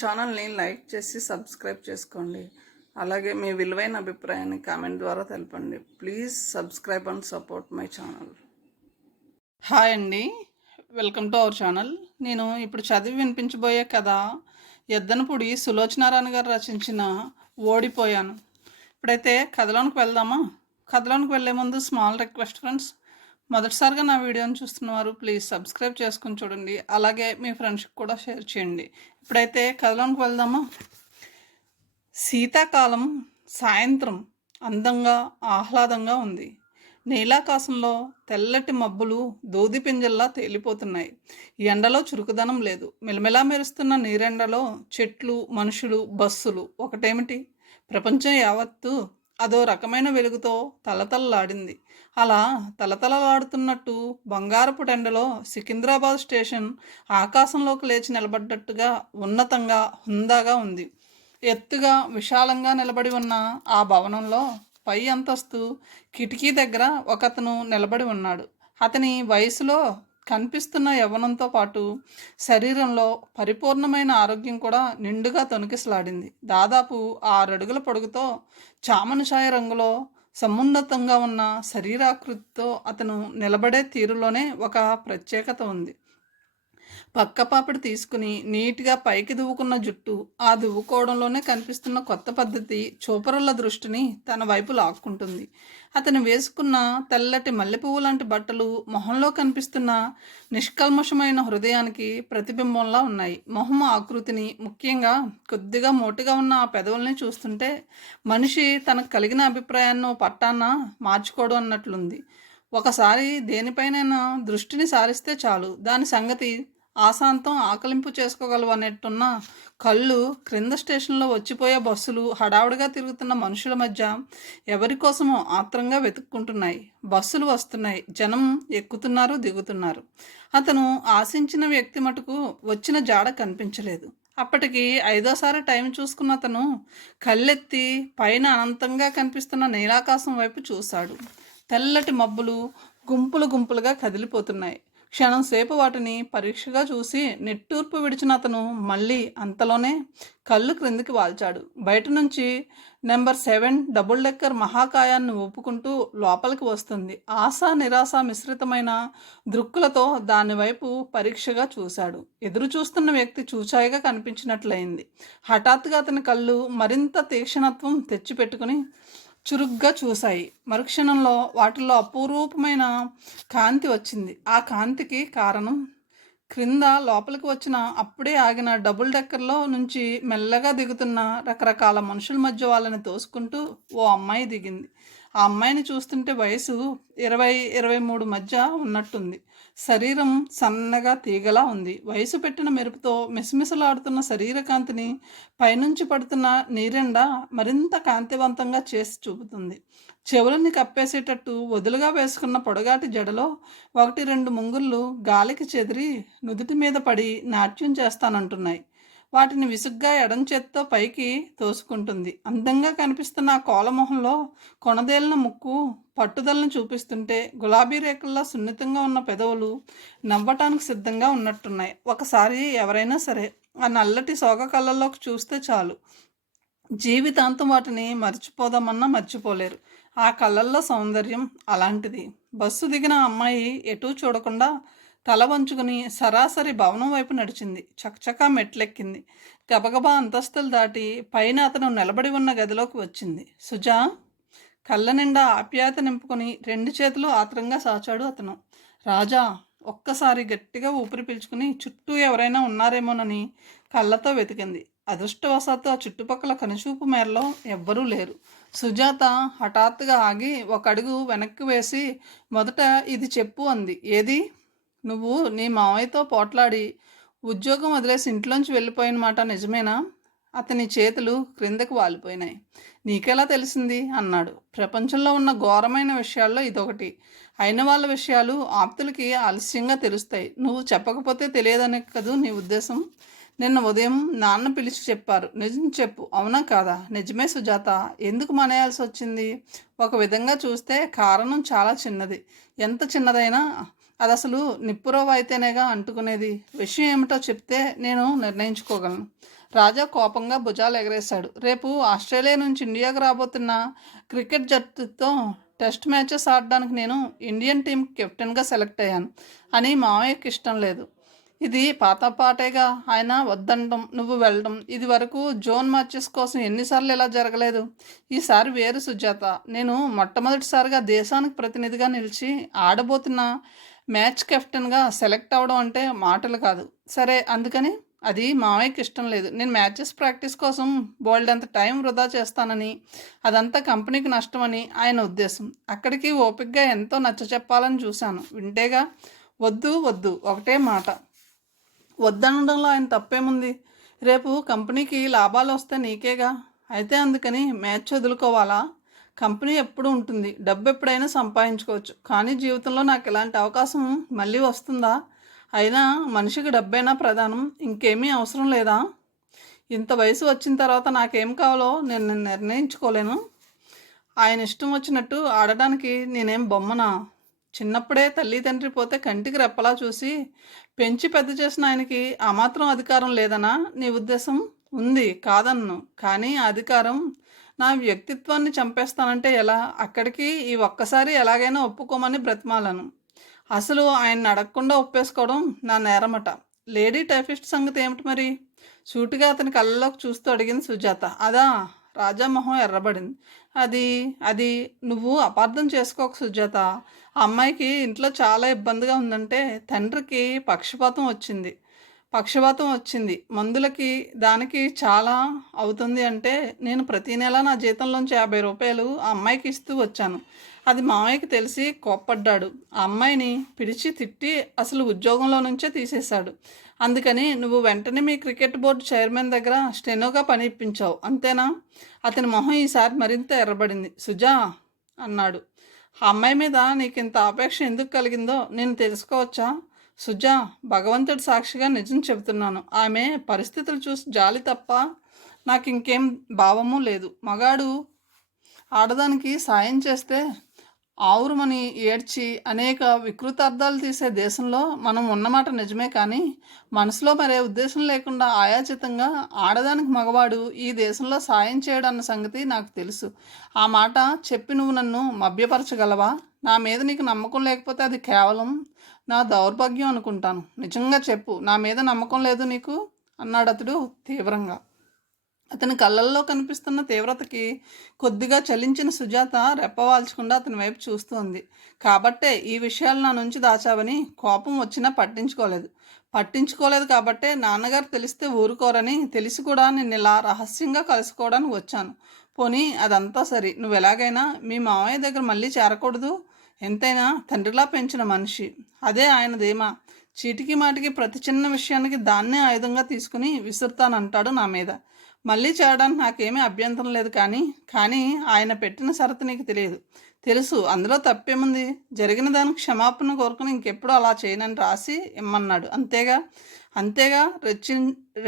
ఛానల్ని లైక్ చేసి సబ్స్క్రైబ్ చేసుకోండి. అలాగే మీ విలువైన అభిప్రాయాన్ని కామెంట్ ద్వారా తెలపండి. Please subscribe and support my channel. Hi అండి, వెల్కమ్ టు అవర్ ఛానల్. నేను ఇప్పుడు చదివి వినిపించబోయే కథ ఎద్దనపూడి సులోచనారాయణ గారు రచించిన ఓడిపోయాను. ఇప్పుడైతే కథలోనికి వెళ్దామా? కథలోనికి వెళ్ళే ముందు స్మాల్ రిక్వెస్ట్ ఫ్రెండ్స్, మొదటిసారిగా నా వీడియోని చూస్తున్నవారు ప్లీజ్ సబ్స్క్రైబ్ చేసుకుని చూడండి. అలాగే మీ ఫ్రెండ్స్కి కూడా షేర్ చేయండి. ఇప్పుడైతే కథలోనికి వెళ్దామా? శీతాకాలం సాయంత్రం అందంగా ఆహ్లాదంగా ఉంది. నీలాకాశంలో తెల్లటి మబ్బులు దూది పింజల్లా తేలిపోతున్నాయి. ఎండలో చురుకుదనం లేదు. మెలమెలా మెరుస్తున్న నీరెండలో చెట్లు, మనుషులు, బస్సులు ఒకటేమిటి, ప్రపంచం యావత్తు అదో రకమైన వెలుగుతో తలతలలాడింది. అలా తలతలలాడుతున్నట్టు బంగారపు టెండలో సికింద్రాబాద్ స్టేషన్ ఆకాశంలోకి లేచి నిలబడ్డట్టుగా ఉన్నతంగా హుందాగా ఉంది. ఎత్తుగా విశాలంగా నిలబడి ఉన్న ఆ భవనంలో పై అంతస్తు కిటికీ దగ్గర ఒకతను నిలబడి ఉన్నాడు. అతని వయసులో కనిపిస్తున్న యవ్వనంతో పాటు శరీరంలో పరిపూర్ణమైన ఆరోగ్యం కూడా నిండుగా తొణికిసలాడింది. దాదాపు 6 అడుగుల పొడుగుతో చామనఛాయ రంగులో సమున్నతంగా ఉన్న శరీరాకృతితో అతను నిలబడే తీరులోనే ఒక ప్రత్యేకత ఉంది. పక్కపాపిడి తీసుకుని నీట్గా పైకి దువ్వుకున్న జుట్టు, ఆ దువ్వుకోవడంలోనే కనిపిస్తున్న కొత్త పద్ధతి చూపరుల దృష్టిని తన వైపు లాక్కుంటుంది. అతను వేసుకున్న తెల్లటి మల్లెపువ్వు లాంటి బట్టలు మొహంలో కనిపిస్తున్న నిష్కల్మషమైన హృదయానికి ప్రతిబింబంలా ఉన్నాయి. మొహం ఆకృతిని, ముఖ్యంగా కొద్దిగా మోటుగా ఉన్న ఆ పెదవుల్ని చూస్తుంటే మనిషి తనకు కలిగిన అభిప్రాయాన్ని పట్టాన మార్చుకోవడం అన్నట్లుంది. ఒకసారి దేనిపైనైనా దృష్టిని సారిస్తే చాలు, దాని సంగతి ఆశాంతం ఆకలింపు చేసుకోగలవు అన్నట్టున్న కళ్ళు క్రింద స్టేషన్లో వచ్చిపోయే బస్సులు, హడావుడిగా తిరుగుతున్న మనుషుల మధ్య ఎవరి కోసమో ఆత్రంగా వెతుక్కుంటున్నాయి. బస్సులు వస్తున్నాయి, జనం ఎక్కుతున్నారు, దిగుతున్నారు. అతను ఆశించిన వ్యక్తి మటుకు వచ్చిన జాడ కనిపించలేదు. అప్పటికి 5వ సారి టైం చూసుకున్న అతను కళ్ళెత్తి పైన అనంతంగా కనిపిస్తున్న నీలాకాశం వైపు చూశాడు. తెల్లటి మబ్బులు గుంపులు గుంపులుగా కదిలిపోతున్నాయి. క్షణం సేపు వాటిని పరీక్షగా చూసి నిట్టూర్పు విడిచిన అతను మళ్ళీ అంతలోనే కళ్ళు క్రిందికి వాల్చాడు. బయట నుంచి నెంబర్ 7 డబుల్ డెక్కర్ మహాకాయాన్ని ఊపుకుంటూ లోపలికి వస్తుంది. ఆశ నిరాశ మిశ్రితమైన దృక్కులతో దానివైపు పరీక్షగా చూశాడు. ఎదురు చూస్తున్న వ్యక్తి చూచాయిగా కనిపించినట్లయింది. హఠాత్తుగా అతని కళ్ళు మరింత తీక్షణత్వం తెచ్చిపెట్టుకుని చురుగ్గా చూశాయి. మరుక్షణంలో వాటిల్లో అపూర్వమైన కాంతి వచ్చింది. ఆ కాంతికి కారణం క్రింద లోపలికి వచ్చిన అప్పుడే ఆగిన డబుల్ డెక్కర్లో నుంచి మెల్లగా దిగుతున్న రకరకాల మనుషుల మధ్య వాళ్ళని తోసుకుంటూ ఓ అమ్మాయి దిగింది. ఆ అమ్మాయిని చూస్తుంటే వయసు 20-23 మధ్య ఉన్నట్టుంది. శరీరం సన్నగా తీగలా ఉంది. వయసు పెట్టిన మెరుపుతో మిసమిసలాడుతున్న శరీరకాంతిని పైనుంచి పడుతున్న నీరెండ మరింత కాంతివంతంగా చేసి చూపుతుంది. చెవులని కప్పేసేటట్టు వదులుగా వేసుకున్న పొడగాటి జడలో 1-2 ముంగుళ్ళు గాలికి చెదిరి నుదుటి మీద పడి నాట్యం చేస్తానంటున్నాయి. వాటిని విసుగ్గా ఎడం చేత్తో పైకి తోసుకుంటుంది. అందంగా కనిపిస్తున్న ఆ కోలమొహంలో కొనదేలిన ముక్కు పట్టుదలను చూపిస్తుంటే గులాబీ రేకుల్లా సున్నితంగా ఉన్న పెదవులు నవ్వటానికి సిద్ధంగా ఉన్నట్టున్నాయి. ఒకసారి ఎవరైనా సరే ఆ నల్లటి సోగ కళ్ళల్లోకి చూస్తే చాలు, జీవితాంతం వాటిని మర్చిపోదామన్నా మర్చిపోలేరు. ఆ కళ్ళల్లో సౌందర్యం అలాంటిది. బస్సు దిగిన అమ్మాయి ఎటూ చూడకుండా తల వంచుకుని సరాసరి భవనం వైపు నడిచింది. చకచకా మెట్లెక్కింది. గబగబా అంతస్తులు దాటి పైన అతను నిలబడి ఉన్న గదిలోకి వచ్చింది. సుజా, కళ్ళ నిండా ఆప్యాయత నింపుకొని 2 చేతులు ఆత్రంగా సాచాడు అతను. రాజా ఒక్కసారి గట్టిగా ఊపిరి పీల్చుకుని చుట్టూ ఎవరైనా ఉన్నారేమోనని కళ్ళతో వెతికింది. అదృష్టవశాత్తు ఆ చుట్టుపక్కల కనుచూపు మేరలో ఎవ్వరూ లేరు. సుజాత హఠాత్తుగా ఆగి 1 అడుగు వెనక్కి వేసి మొదట ఇది చెప్పు అంది. ఏది? నువ్వు నీ మావయ్యతో పోట్లాడి ఉద్యోగం వదిలేసి ఇంట్లోంచి వెళ్ళిపోయిన మాట నిజమేనా? అతని చేతులు క్రిందకు వాలిపోయినాయి. నీకెలా తెలిసింది అన్నాడు. ప్రపంచంలో ఉన్న ఘోరమైన విషయాల్లో ఇదొకటి. అయిన వాళ్ళ విషయాలు ఆప్తులకి ఆలస్యంగా తెలుస్తాయి. నువ్వు చెప్పకపోతే తెలియదనే కదూ నీ ఉద్దేశం? నిన్న ఉదయం నాన్న పిలిచి చెప్పారు. నిజం చెప్పు, అవునా కాదా? నిజమే సుజాత. ఎందుకు మానేయాల్సి వచ్చింది? ఒక విధంగా చూస్తే కారణం చాలా చిన్నది. ఎంత చిన్నదైనా అది అసలు నిప్పురవ్వ అయితేనేగా అంటుకునేది. విషయం ఏమిటో చెప్తే నేను నిర్ణయించుకోగలను. రాజా కోపంగా భుజాలు ఎగరేశాడు. రేపు ఆస్ట్రేలియా నుంచి ఇండియాకు రాబోతున్న క్రికెట్ జట్టుతో టెస్ట్ మ్యాచెస్ ఆడడానికి నేను ఇండియన్ టీం కెప్టెన్గా సెలెక్ట్ అయ్యాను అని మామయ్యకి ఇష్టం లేదు. ఇది పాత పాటేగా. ఆయన వద్దండం, నువ్వు వెళ్ళడం. ఇది వరకు జోన్ మ్యాచెస్ కోసం ఎన్నిసార్లు ఇలా జరగలేదు. ఈసారి వేరు సుజాత. నేను మొట్టమొదటిసారిగా దేశానికి ప్రతినిధిగా నిలిచి ఆడబోతున్న మ్యాచ్ కెప్టెన్గా సెలెక్ట్ అవ్వడం అంటే మాటలు కాదు. సరే, అందుకని అది మామయ్యకి ఇష్టం లేదు. నేను మ్యాచెస్ ప్రాక్టీస్ కోసం బోల్డ్ అంత టైం వృధా చేస్తానని, అదంతా కంపెనీకి నష్టమని ఆయన ఉద్దేశం. అక్కడికి ఓపికగా ఎంతో నచ్చ చెప్పాలని చూశాను. వింటేగా వద్దు వద్దు ఒకటే మాట. వద్దనడంలో ఆయన తప్పేముంది? రేపు కంపెనీకి లాభాలు వస్తే నీకేగా. అయితే అందుకని మ్యాచ్ వదులుకోవాలా? కంపెనీ ఎప్పుడు ఉంటుంది, డబ్బు ఎప్పుడైనా సంపాదించుకోవచ్చు. కానీ జీవితంలో నాకు ఇలాంటి అవకాశం మళ్ళీ వస్తుందా? అయినా మనిషికి డబ్బైనా ప్రధానం, ఇంకేమీ అవసరం లేదా? ఇంత వయసు వచ్చిన తర్వాత నాకేం కావాలో నేను నిర్ణయించుకోలేను. ఆయన ఇష్టం వచ్చినట్టు ఆడడానికి నేనేం బొమ్మనా? చిన్నప్పుడే తల్లి తండ్రి పోతే కంటికి రెప్పలా చూసి పెంచి పెద్ద చేసిన ఆయనకి ఆ మాత్రం అధికారం లేదనా నీ ఉద్దేశం? ఉంది, కాదన్ను. కానీ ఆ అధికారం నా వ్యక్తిత్వాన్ని చంపేస్తానంటే ఎలా? అక్కడికి ఈ ఒక్కసారి ఎలాగైనా ఒప్పుకోమని బ్రతిమాలను. అసలు ఆయన్ని అడగకుండా ఒప్పేసుకోవడం నా నేరమట. లేడీ టైపిస్ట్ సంగతి ఏమిటి మరి? సూటిగా అతని కళ్ళలోకి చూస్తూ అడిగింది సుజాత. అదా? రాజా మొహం ఎర్రబడింది. అది అది నువ్వు అపార్థం చేసుకోక సుజాత. ఆ అమ్మాయికి ఇంట్లో చాలా ఇబ్బందిగా ఉందంటే తండ్రికి పక్షపాతం వచ్చింది. మందులకి దానికి చాలా అవుతుంది అంటే నేను ప్రతీ నెల నా జీతంలోంచి 50 రూపాయలు ఆ అమ్మాయికి ఇస్తూ వచ్చాను. అది మామయ్యకి తెలిసి కోప్పడ్డాడు. ఆ అమ్మాయిని పిలిచి తిట్టి అసలు ఉద్యోగంలో నుంచే తీసేశాడు. అందుకని నువ్వు వెంటనే మీ క్రికెట్ బోర్డు చైర్మన్ దగ్గర స్టెనోగా పని ఇప్పించావు, అంతేనా? అతని మొహం ఈసారి మరింత ఎర్రబడింది. సుజా అన్నాడు, ఆ అమ్మాయి మీద నీకు ఇంత ఆపేక్ష ఎందుకు కలిగిందో నేను తెలుసుకోవచ్చా? సుజా, భగవంతుడి సాక్షిగా నిజం చెబుతున్నాను. ఆమె పరిస్థితులు చూసి జాలి తప్ప నాకు ఇంకేం భావము లేదు. మగాడు ఆడదానికి సాయం చేస్తే ఆవురుమని ఏడ్చి అనేక వికృతార్థాలు తీసే దేశంలో మనం ఉన్నమాట నిజమే. కానీ మనసులో మరే ఉద్దేశం లేకుండా ఆయాచితంగా ఆడదానికి మగవాడు ఈ దేశంలో సాయం చేయడన్న సంగతి నాకు తెలుసు. ఆ మాట చెప్పి నువ్వు నన్ను మభ్యపరచగలవా? నా మీద నీకు నమ్మకం లేకపోతే అది కేవలం నా దౌర్భాగ్యం అనుకుంటాను. నిజంగా చెప్పు, నా మీద నమ్మకం లేదు నీకు? అన్నాడు అతడు తీవ్రంగా. అతని కళ్ళల్లో కనిపిస్తున్న తీవ్రతకి కొద్దిగా చలించిన సుజాత రెప్పవాల్చకుండా అతని వైపు చూస్తోంది. కాబట్టే ఈ విషయాలు నా నుంచి దాచావని కోపం వచ్చినా పట్టించుకోలేదు కాబట్టే నాన్నగారు తెలిస్తే ఊరుకోరని తెలిసి కూడా నిన్ను ఇలా రహస్యంగా కలుసుకోవడానికి వచ్చాను. పోనీ అదంతా సరే, నువ్వు ఎలాగైనా మీ మామయ్య దగ్గర మళ్ళీ చేరకూడదు. ఎంతైనా తండ్రిలా పెంచిన మనిషి. అదే ఆయన ధీమా. చీటికి మాటికి ప్రతి చిన్న విషయానికి దాన్నే ఆయుధంగా తీసుకుని విసురుతానంటాడు నా మీద. మళ్ళీ చేయడానికి నాకేమీ అభ్యంతరం లేదు. కానీ ఆయన పెట్టిన షరతు నీకు తెలుసు. అందులో తప్పేముంది? జరిగిన దానికి క్షమాపణ కోరుకుని ఇంకెప్పుడు అలా చేయనని రాసి ఇమ్మన్నాడు. అంతేగా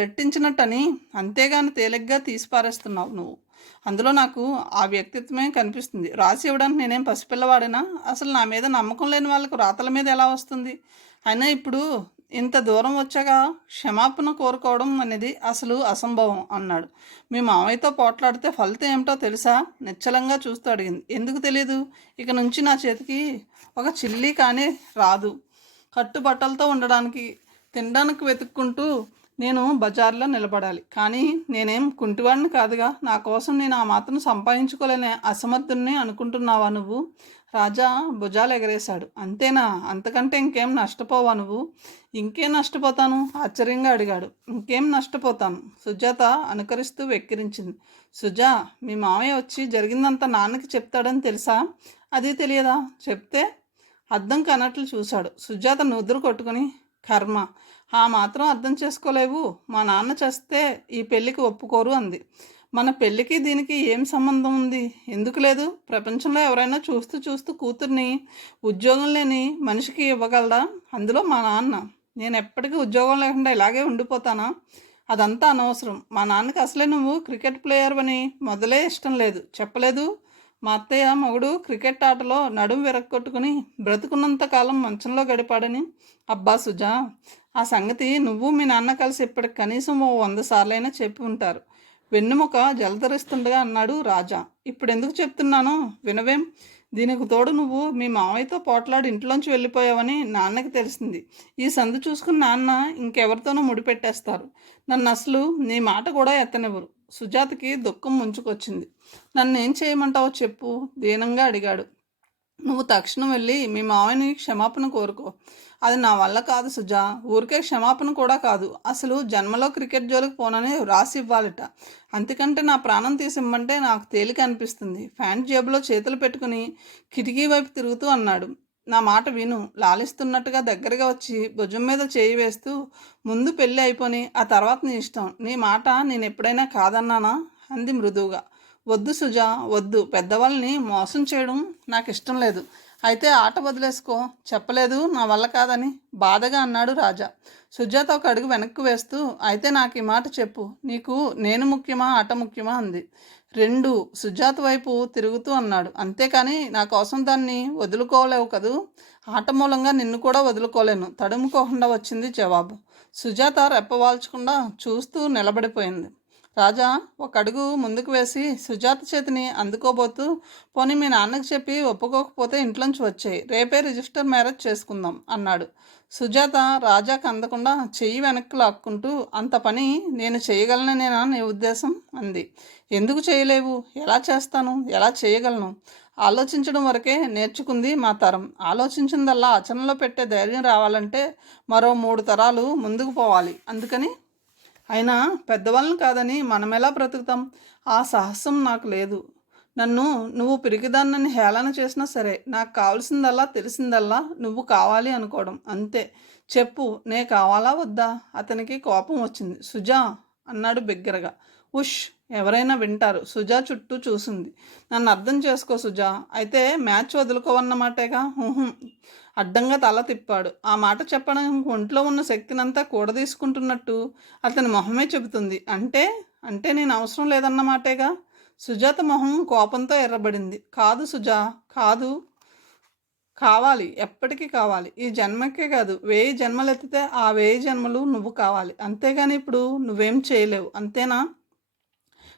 రెట్టించినట్టని అంతేగాని తేలిగ్గా తీసిపారేస్తున్నావు నువ్వు. అందులో నాకు ఆ వ్యక్తిత్వమే కనిపిస్తుంది. రాసి ఇవ్వడానికి నేనేం పసిపిల్లవాడినా? అసలు నా మీద నమ్మకం లేని వాళ్ళకు రాతల మీద ఎలా వస్తుంది? అయినా ఇప్పుడు ఇంత దూరం వచ్చాక క్షమాపణ కోరుకోవడం అనేది అసలు అసంభవం అన్నాడు. మీ మామయ్యతో పోట్లాడితే ఫలితం ఏమిటో తెలుసా? నిశ్చలంగా చూస్తూ అడిగింది. ఎందుకు తెలీదు? ఇక నుంచి నా చేతికి ఒక చిల్లి కానీ రాదు. కట్టుబట్టలతో ఉండడానికి, తినడానికి వెతుక్కుంటూ నేను బజార్లో నిలబడాలి. కానీ నేనేం కుంటివాడిని కాదుగా. నా కోసం నేను ఆ మాత్రం సంపాదించుకోలేని అసమర్థుని అనుకుంటున్నావా నువ్వు? రాజా భుజాలు ఎగరేశాడు. అంతేనా? అంతకంటే ఇంకేం నష్టపోవా నువ్వు? ఇంకేం నష్టపోతాను? ఆశ్చర్యంగా అడిగాడు. ఇంకేం నష్టపోతాను? సుజాత అనుకరిస్తూ వెక్కిరించింది. సుజా, మీ మామయ్య వచ్చి జరిగిందంతా నాన్నకి చెప్తాడని తెలుసా? అది తెలియదా? చెప్తే? అర్థం కానట్లు చూశాడు. సుజాత నుదురు కొట్టుకుని, కర్మ, ఆ మాత్రం అర్థం చేసుకోలేవు. మా నాన్న చేస్తే ఈ పెళ్ళికి ఒప్పుకోరు అంది. మన పెళ్ళికి దీనికి ఏం సంబంధం ఉంది? ఎందుకు లేదు? ప్రపంచంలో ఎవరైనా చూస్తూ కూతుర్ని ఉద్యోగం లేని మనిషికి ఇవ్వగలరా? అందులో మా నాన్న. నేను ఎప్పటికీ ఉద్యోగం లేకుండా ఇలాగే ఉండిపోతానా? అదంతా అనవసరం. మా నాన్నకి అసలే నువ్వు క్రికెట్ ప్లేయర్ అని మొదలే ఇష్టం లేదు. చెప్పలేదు? మా అత్తయ్య మొగుడు క్రికెట్ ఆటలో నడుం విరక్కొట్టుకుని బ్రతుకున్నంత కాలం మంచంలో గడిపాడని. అబ్బా సుజా, ఆ సంగతి నువ్వు మీ నాన్న కలిసి ఇప్పటికి కనీసం ఓ 100 సార్లైనా చెప్పి ఉంటారు. వెన్నెముక జలధరిస్తుండగా అన్నాడు రాజా. ఇప్పుడెందుకు చెప్తున్నానో వినవేం? దీనికి తోడు నువ్వు మీ మావయ్యతో పోట్లాడి ఇంట్లోంచి వెళ్ళిపోయావని నాన్నకి తెలిసింది. ఈ సందు చూసుకుని నాన్న ఇంకెవరితోనూ ముడిపెట్టేస్తారు. నన్ను అసలు నీ మాట కూడా ఎత్తనివ్వరు. సుజాతకి దుఃఖం ముంచుకొచ్చింది. నన్నేం చేయమంటావో చెప్పు దీనంగా అడిగాడు. నువ్వు తక్షణం వెళ్ళి మీ మావయ్యని క్షమాపణ కోరుకో. అది నా వల్ల కాదు సుజా. ఊరికే క్షమాపణ కూడా కాదు, అసలు జన్మలో క్రికెట్ జోలికి పోనని రాసి ఇవ్వాలట. అంతకంటే నా ప్రాణం తీసిమ్మంటే నాకు తేలిక అనిపిస్తుంది. ప్యాంట్ జేబులో చేతులు పెట్టుకుని కిటికీ వైపు తిరుగుతూ అన్నాడు. నా మాట విను. లాలిస్తున్నట్టుగా దగ్గరగా వచ్చి భుజం మీద చేయి వేస్తూ, ముందు పెళ్ళి అయిపోని ఆ తర్వాత నీ ఇష్టం. నీ మాట నేను ఎప్పుడైనా కాదన్నానా అంది మృదువుగా. వద్దు సుజా, వద్దు. పెద్దవాళ్ళని మోసం చేయడం నాకు ఇష్టం లేదు. అయితే ఆట వదిలేసుకో. చెప్పలేదు నా వల్ల కాదని బాధగా అన్నాడు రాజా. సుజాత ఒక అడుగు వెనక్కి వేస్తూ, అయితే నాకు ఈ మాట చెప్పు. నీకు నేను ముఖ్యమా ఆట ముఖ్యమా అంది. రెండు. సుజాత వైపు తిరుగుతూ అన్నాడు. అంతేకాని నా కోసం దాన్ని వదులుకోలేవు కదూ. ఆట మూలంగా నిన్ను కూడా వదులుకోలేను. తడుముకోకుండా వచ్చింది జవాబు. సుజాత రెప్పవాల్చకుండా చూస్తూ నిలబడిపోయింది. రాజా ఒక అడుగు ముందుకు వేసి సుజాత చేతిని అందుకోబోతూ, పోనీ మీ నాన్నకి చెప్పి ఒప్పుకోకపోతే ఇంట్లోంచి వచ్చేయి. రేపే రిజిస్టర్ మ్యారేజ్ చేసుకుందాం అన్నాడు. సుజాత రాజాకు అందకుండా చెయ్యి వెనక్కి లాక్కుంటూ, అంత పని నేను చేయగలనేనా నీ ఉద్దేశం అంది. ఎందుకు చేయలేవు? ఎలా చేస్తాను? ఎలా చేయగలను? ఆలోచించడం వరకే నేర్చుకుంది మా తరం. ఆలోచించిందల్లా ఆచరణలో పెట్టే ధైర్యం రావాలంటే మరో 3 తరాలు ముందుకు పోవాలి. అందుకని అయినా పెద్దవాళ్ళని కాదని మనం ఎలా బ్రతుకుతాం? ఆ సాహసం నాకు లేదు. నన్ను నువ్వు పిరికిదాన్నని హేళన చేసినా సరే, నాకు కావాల్సిందల్లా తెలిసిందల్లా నువ్వు కావాలి అనుకోవడం అంతే. చెప్పు, నే కావాలా వద్దా? అతనికి కోపం వచ్చింది. సుజా అన్నాడు బిగ్గరగా. ఉష్, ఎవరైనా వింటారు. సుజా చుట్టూ చూసింది. నన్ను అర్థం చేసుకో సుజా. అయితే మ్యాచ్ వదులుకోవన్నమాటేగా. అడ్డంగా తల తిప్పాడు. ఆ మాట చెప్పడానికి ఒంట్లో ఉన్న శక్తినంతా కూడదీసుకుంటున్నట్టు అతని మొహమే చెబుతుంది. అంటే అంటే నేను అవసరం లేదన్నమాటేగా. సుజాత మొహం కోపంతో ఎర్రబడింది. కాదు సుజా, కాదు. కావాలి, ఎప్పటికీ కావాలి. ఈ జన్మకే కాదు, 1000 జన్మలు ఎత్తితే ఆ 1000 జన్మలు నువ్వు కావాలి. అంతేగాని ఇప్పుడు నువ్వేం చేయలేవు, అంతేనా?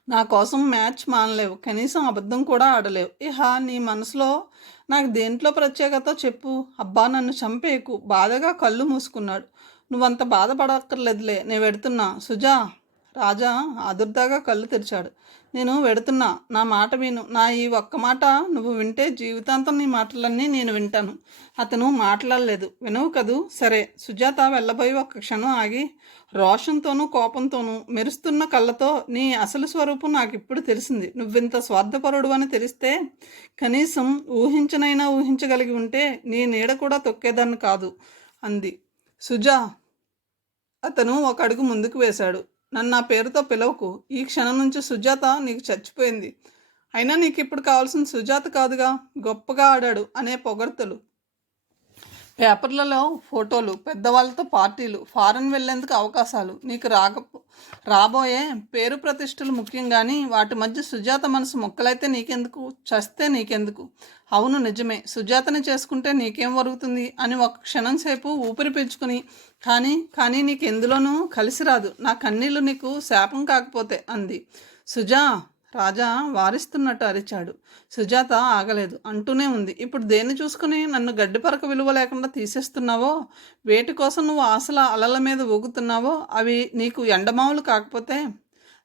నా కోసం మ్యాచ్ మానలేవు, కనీసం అబద్ధం కూడా ఆడలేవు. ఇహ నీ మనసులో నాకు దేంట్లో ప్రత్యేకత చెప్పు. అబ్బా నన్ను చంపేకు. బాధగా కళ్ళు మూసుకున్నాడు. నువ్వంత బాధపడక్కర్లేదులే, నేను వెడుతున్నా సుజా. రాజా ఆదుర్దాగా కళ్ళు తెరిచాడు. నేను వెడుతున్నా, నా మాట విను. నా ఈ ఒక్క మాట నువ్వు వింటే జీవితాంతం నీ మాటలన్నీ నేను వింటాను. అతను మాట్లాడలేదు. వినవు కదూ? సరే. సుజాత వెళ్ళబోయి ఒక్క క్షణం ఆగి రోషంతోనూ కోపంతోనూ మెరుస్తున్న కళ్ళతో, నీ అసలు స్వరూపం నాకు ఇప్పుడు తెలిసింది. నువ్వింత స్వార్థపరుడు అని తెలిస్తే కనీసం ఊహించనైనా ఊహించగలిగి ఉంటే నీ నీడ కూడా తొక్కేదాన్ని కాదు అంది. సుజా. అతను ఒక అడుగు ముందుకు వేశాడు. నన్ను నా పేరుతో పిలవకు. ఈ క్షణం నుంచి సుజాత నీకు చచ్చిపోయింది. అయినా నీకు ఇప్పుడు కావాల్సిన సుజాత కాదుగా. గొప్పగా ఆడాడు అనే పొగడ్తలు, పేపర్లలో ఫోటోలు, పెద్దవాళ్ళతో పార్టీలు, ఫారెన్ వెళ్ళేందుకు అవకాశాలు. నీకు రాబోయే పేరు ప్రతిష్టలు ముఖ్యం కానీ వాటి మధ్య సుజాత మనసు మొక్కలైతే నీకెందుకు? చస్తే నీకెందుకు? అవును నిజమే, సుజాతని చేసుకుంటే నీకేం వరుగుతుంది అని ఒక క్షణం సేపు ఊపిరి పీల్చుకుని, కానీ నీకు ఎందులోనూ కలిసి రాదు. నా కన్నీళ్ళు నీకు శాపం కాకపోతే అంది. సుజా. రాజా వారిస్తున్నట్టు అరిచాడు. సుజాత ఆగలేదు, అంటూనే ఉంది. ఇప్పుడు దేన్ని చూసుకుని నన్ను గడ్డిపరక విలువ లేకుండా తీసేస్తున్నావో, వేటి కోసం నువ్వు ఆశల అలల మీద ఊగుతున్నావో అవి నీకు ఎండమావులు కాకపోతే?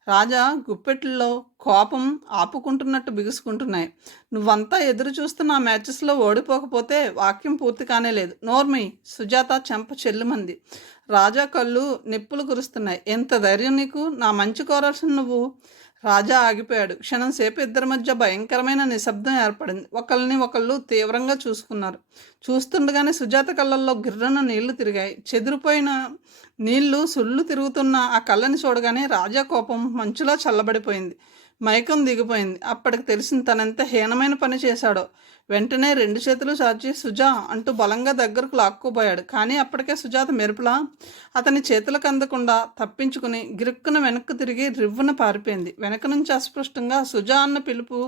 రాజా గుప్పెట్లలో కోపం ఆపుకుంటున్నట్టు బిగుసుకుంటున్నాయి. నువ్వంతా ఎదురు చూస్తున్న ఆ మ్యాచెస్లో ఓడిపోకపోతే వాక్యం పూర్తి కానే లేదు. నోర్మి. సుజాత చెంప చెల్లుమంది. రాజా కళ్ళు నిప్పులు కురుస్తున్నాయి. ఎంత ధైర్యం నీకు? నా మంచి కోరాల్సిన నువ్వు. రాజా ఆగిపోయాడు. క్షణం సేపు ఇద్దరి మధ్య భయంకరమైన నిశ్శబ్దం ఏర్పడింది. ఒకళ్ళని ఒకళ్ళు తీవ్రంగా చూసుకున్నారు. చూస్తుండగానే సుజాత కళ్ళల్లో గిర్రన నీళ్లు తిరిగాయి. చెదిరిపోయిన నీళ్లు సుళ్ళు తిరుగుతున్న ఆ కళ్ళని చూడగానే రాజా కోపం మంచులా చల్లబడిపోయింది. మైకం దిగిపోయింది. అప్పటికి తెలిసింది తనెంత హీనమైన పని చేశాడో. వెంటనే 2 చేతులు చాచి సుజా అంటూ బలంగా దగ్గరకు లాక్కుపోయాడు. కానీ అప్పటికే సుజాత మెరుపులా అతని చేతులకు అందకుండా తప్పించుకుని గిరుక్కున వెనక్కు తిరిగి రివ్వున పారిపోయింది. వెనక నుంచి అస్పష్టంగా సుజా అన్న పిలుపు